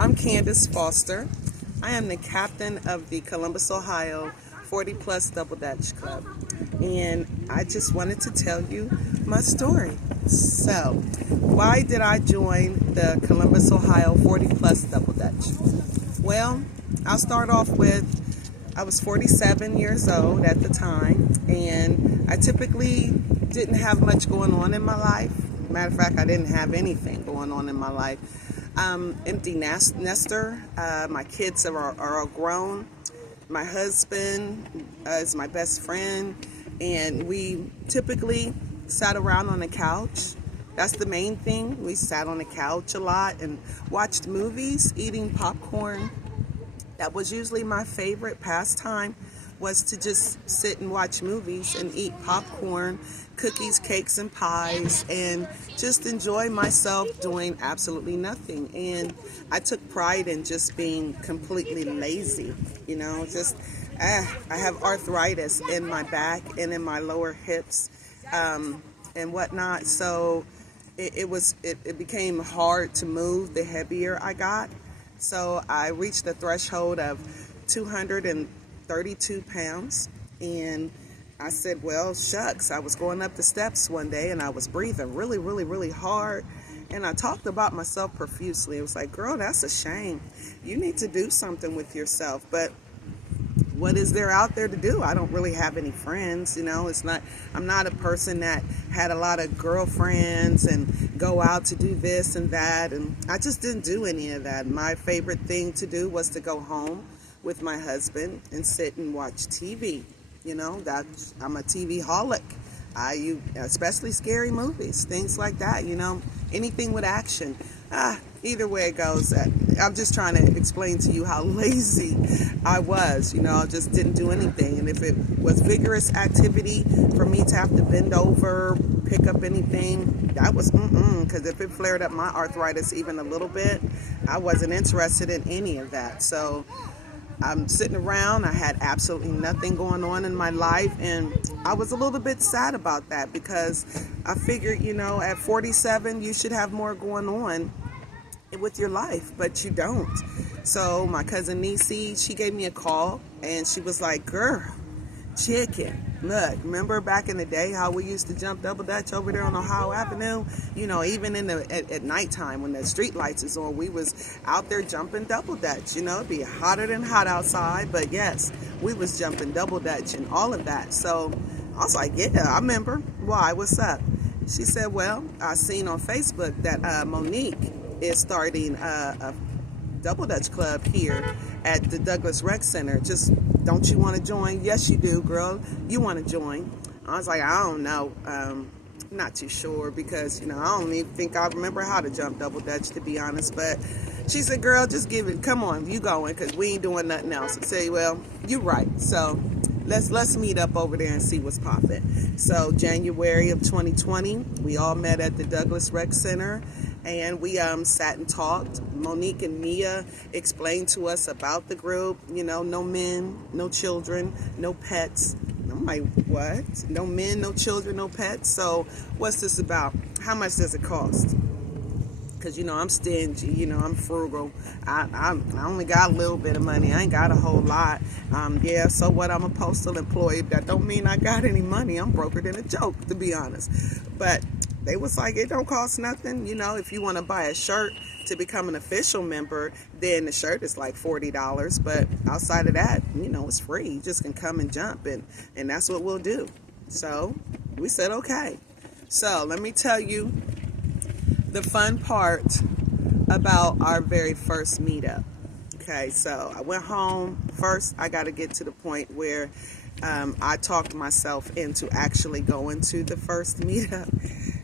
I'm Candace Foster. I am the captain of the Columbus, Ohio 40+ Double Dutch Club. And I just wanted to tell you my story. So, why did I join the Columbus, Ohio 40+ Double Dutch? Well, I'll start off with I was 47 years old at the time, and I typically didn't have much going on in my life. Matter of fact, I didn't have anything going on in my life. Empty nester. My kids are all grown. My husband is my best friend, and we typically sat around on the couch. That's the main thing. We sat on the couch a lot and watched movies, eating popcorn. That was usually my favorite pastime, was to just sit and watch movies and eat popcorn, cookies, cakes, and pies, and just enjoy myself doing absolutely nothing. And I took pride in just being completely lazy, I have arthritis in my back and in my lower hips and whatnot, so it became hard to move the heavier I got. So I reached the threshold of 232 pounds, and I said, well, shucks. I was going up the steps one day, and I was breathing really, really, really hard, and I talked about myself profusely. It was like, girl, that's a shame. You need to do something with yourself, but what is there out there to do? I don't really have any friends, I'm not a person that had a lot of girlfriends and go out to do this and that, and I just didn't do any of that. My favorite thing to do was to go home with my husband and sit and watch TV. I'm a TV holic. Especially scary movies, things like that, anything with action. Either way it goes, I'm just trying to explain to you how lazy I was. I just didn't do anything. And if it was vigorous activity for me to have to bend over, pick up anything, that was because if it flared up my arthritis even a little bit, I wasn't interested in any of that. So I'm sitting around. I had absolutely nothing going on in my life, and I was a little bit sad about that, because I figured, at 47, you should have more going on with your life, but you don't. So my cousin Nisi, she gave me a call, and she was like, girl, chicken, look, remember back in the day how we used to jump double dutch over there on Ohio Avenue? Even at nighttime when the street lights is on, we was out there jumping double dutch. It'd be hotter than hot outside, but yes, we was jumping double dutch and all of that. So I was like, yeah, I remember. Why? What's up? She said, well, I seen on Facebook that Monique is starting a double dutch club here at the Douglas Rec Center. Just, don't you want to join? Yes, you do, girl. You want to join? I was like, I don't know. Not too sure, because, I don't even think I remember how to jump double dutch, to be honest. But she said, girl, just give it. Come on, you going, because we ain't doing nothing else. I say, well, you're right. So let's meet up over there and see what's popping. So January of 2020, we all met at the Douglas Rec Center, and we sat and talked. Monique and Mia explained to us about the group. No men, no children, no pets. I'm like, what? No men, no children, no pets? So what's this about? How much does it cost? Because, I'm stingy, I'm frugal. I only got a little bit of money. I ain't got a whole lot. So what? I'm a postal employee. That don't mean I got any money. I'm broker than a joke, to be honest. But they was like, it don't cost nothing. If you want to buy a shirt to become an official member, then the shirt is like $40. But outside of that, it's free. You just can come and jump, and that's what we'll do. So we said, okay. So let me tell you the fun part about our very first meetup. Okay, so I went home. First, I got to get to the point where I talked myself into actually going to the first meetup.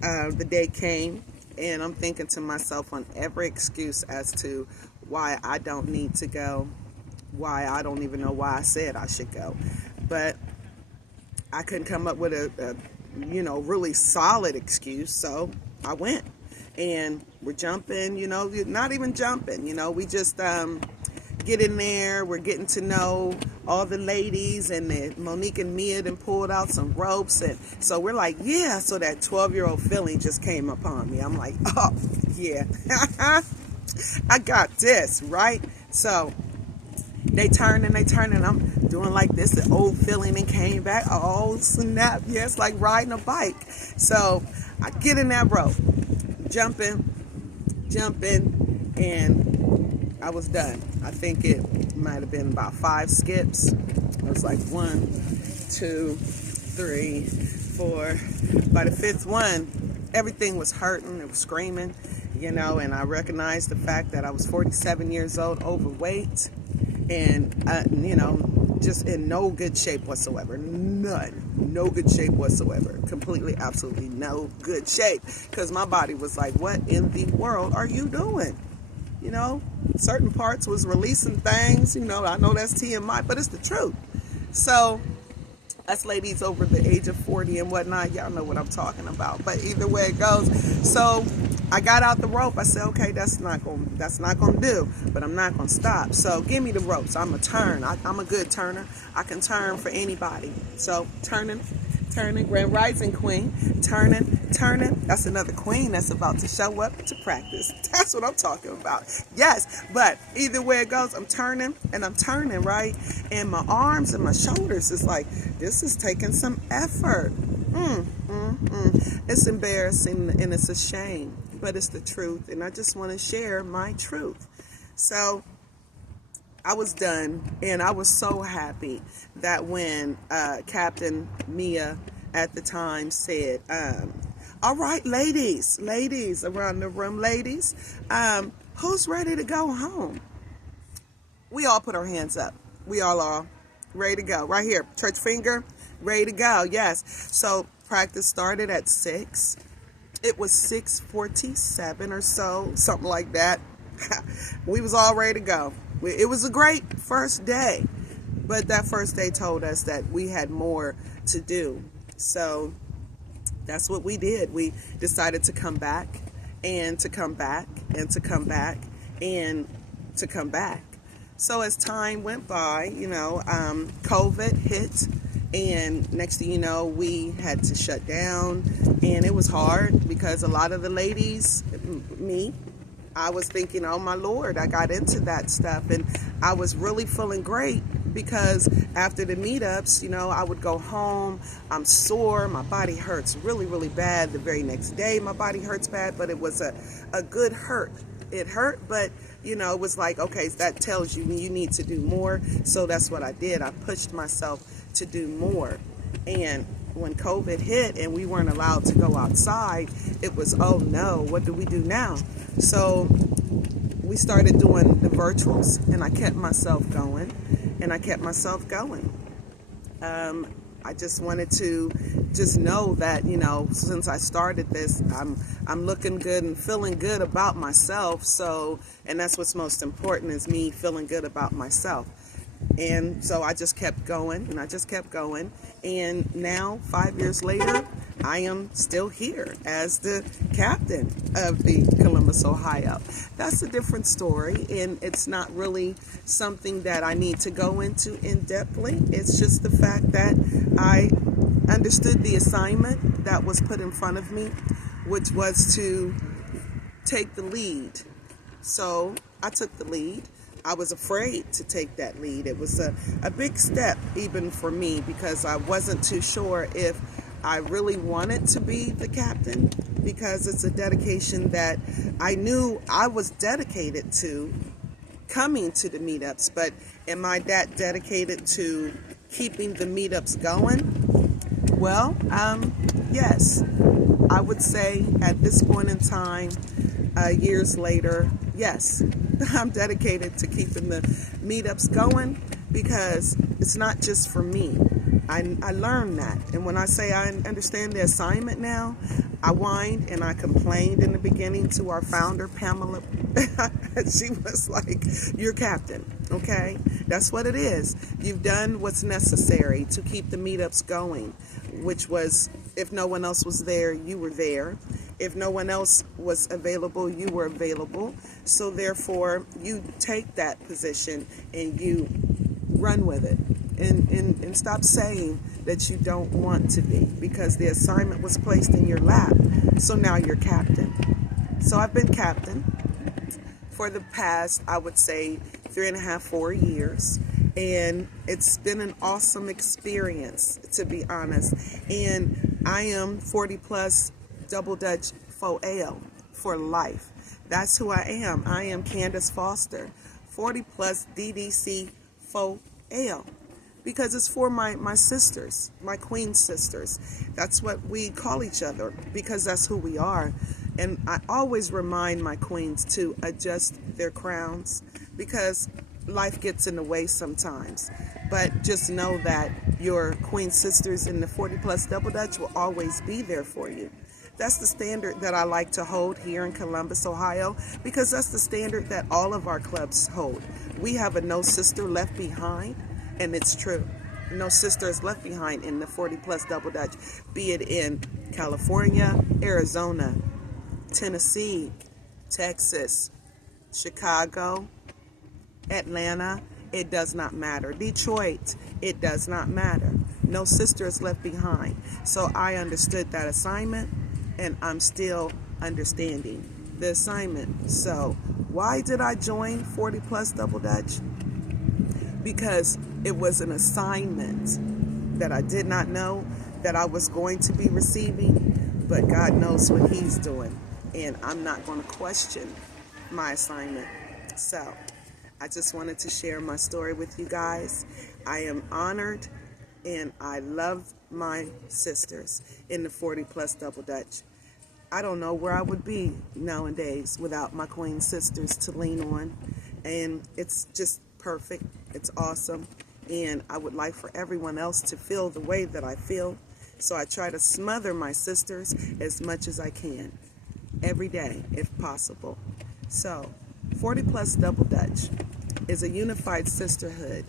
The day came, and I'm thinking to myself on every excuse as to why I don't need to go, why I don't even know why I said I should go. But I couldn't come up with a really solid excuse, so I went. And we're jumping, not even jumping, we just get in there. We're getting to know all the ladies, and then Monique and Mia then pulled out some ropes, and so we're like, yeah. So that 12-year-old feeling just came upon me. I'm like, oh yeah. I got this, right? So they turn and I'm doing like this. The old feeling and came back. Oh, snap. Yes, like riding a bike. So I get in that rope, jumping, and I was done. I think it might have been about 5 skips. It was like 1, 2, 3, 4. By the 5th one, everything was hurting. It was screaming, and I recognized the fact that I was 47 years old, overweight, and, just in no good shape whatsoever. None. No good shape whatsoever. Completely, absolutely no good shape. Because my body was like, what in the world are you doing? Certain parts was releasing things. I know that's TMI, but it's the truth. So us ladies over the age of 40 and whatnot, y'all know what I'm talking about. But either way it goes. So I got out the rope. I said, okay, that's not gonna do, but I'm not gonna stop. So give me the ropes. I'm a turn. I'm a good turner. I can turn for anybody. So turning, Grand Rising Queen, turning. That's another queen that's about to show up to practice. That's what I'm talking about. Yes, but either way it goes, I'm turning, right? And my arms and my shoulders is like, this is taking some effort. It's embarrassing and it's a shame, but it's the truth. And I just want to share my truth. So I was done, and I was so happy that when Captain Mia at the time said, all right, ladies around the room, who's ready to go home? We all put our hands up. We all are ready to go. Right here, church finger, ready to go. Yes. So practice started at 6. It was 6:47 or so, something like that. We was all ready to go. It was a great first day, but that first day told us that we had more to do. So that's what we did. We decided to come back and to come back and to come back and to come back. So as time went by, COVID hit, and next thing you know, we had to shut down, and it was hard because a lot of the ladies, me, I was thinking, oh my Lord, I got into that stuff, and I was really feeling great because after the meetups, I would go home, I'm sore, my body hurts really, really bad. The very next day, my body hurts bad, but it was a good hurt. It hurt, but it was like, okay, that tells you need to do more. So that's what I did. I pushed myself to do more. And when COVID hit and we weren't allowed to go outside, it was, oh no, what do we do now? So we started doing the virtuals, and I kept myself going, I just wanted to just know that, since I started this, I'm looking good and feeling good about myself. So, and that's what's most important, is me feeling good about myself. And so I just kept going, and now 5 years later, I am still here as the captain of the Columbus, Ohio. That's a different story, and it's not really something that I need to go into in-depthly. It's just the fact that I understood the assignment that was put in front of me, which was to take the lead. So I took the lead. I was afraid to take that lead. It was a big step even for me, because I wasn't too sure if I really wanted to be the captain, because it's a dedication that I knew I was dedicated to coming to the meetups, but am I that dedicated to keeping the meetups going? Well, yes. I would say at this point in time, years later, yes, I'm dedicated to keeping the meetups going, because it's not just for me. I learned that. And when I say I understand the assignment now, I whined and I complained in the beginning to our founder, Pamela. She was like, you're captain, okay? That's what it is. You've done what's necessary to keep the meetups going, which was, if no one else was there, you were there. If no one else was available, you were available. So therefore, you take that position and you run with it. And stop saying that you don't want to be, because the assignment was placed in your lap. So now you're captain. So I've been captain for the past, I would say, 3.5, 4 years. And it's been an awesome experience, to be honest. And I am 40 plus double Dutch for L for life. That's who I am. I am Candace Foster, 40 plus DDC for L. Because it's for my sisters, my queen sisters. That's what we call each other, because that's who we are. And I always remind my queens to adjust their crowns, because life gets in the way sometimes. But just know that your queen sisters in the 40 plus double Dutch will always be there for you. That's the standard that I like to hold here in Columbus, Ohio, because that's the standard that all of our clubs hold. We have a no sister left behind. And it's true. No sister is left behind in the 40 plus double Dutch, be it in California, Arizona, Tennessee, Texas, Chicago, Atlanta. It does not matter. Detroit, it does not matter. No sister is left behind. So I understood that assignment, and I'm still understanding the assignment. So why did I join 40 plus double Dutch? Because it was an assignment that I did not know that I was going to be receiving, but God knows what He's doing, and I'm not going to question my assignment. So I just wanted to share my story with you guys. I am honored, and I love my sisters in the 40 plus double Dutch. I don't know where I would be nowadays without my queen sisters to lean on, and it's just perfect. It's awesome, and I would like for everyone else to feel the way that I feel, so I try to smother my sisters as much as I can every day if possible. So 40 plus double Dutch is a unified sisterhood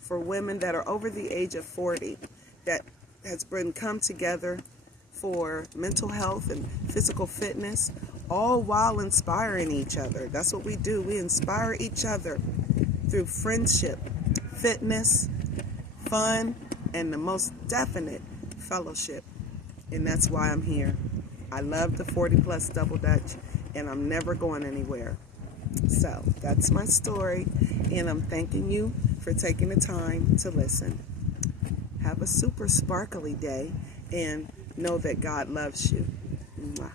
for women that are over the age of 40 that has been come together for mental health and physical fitness, all while inspiring each other. That's what we do. We inspire each other through friendship, fitness, fun, and the most definite fellowship. And that's why I'm here. I love the 40 plus double Dutch, and I'm never going anywhere. So that's my story, and I'm thanking you for taking the time to listen. Have a super sparkly day, and know that God loves you. Mwah.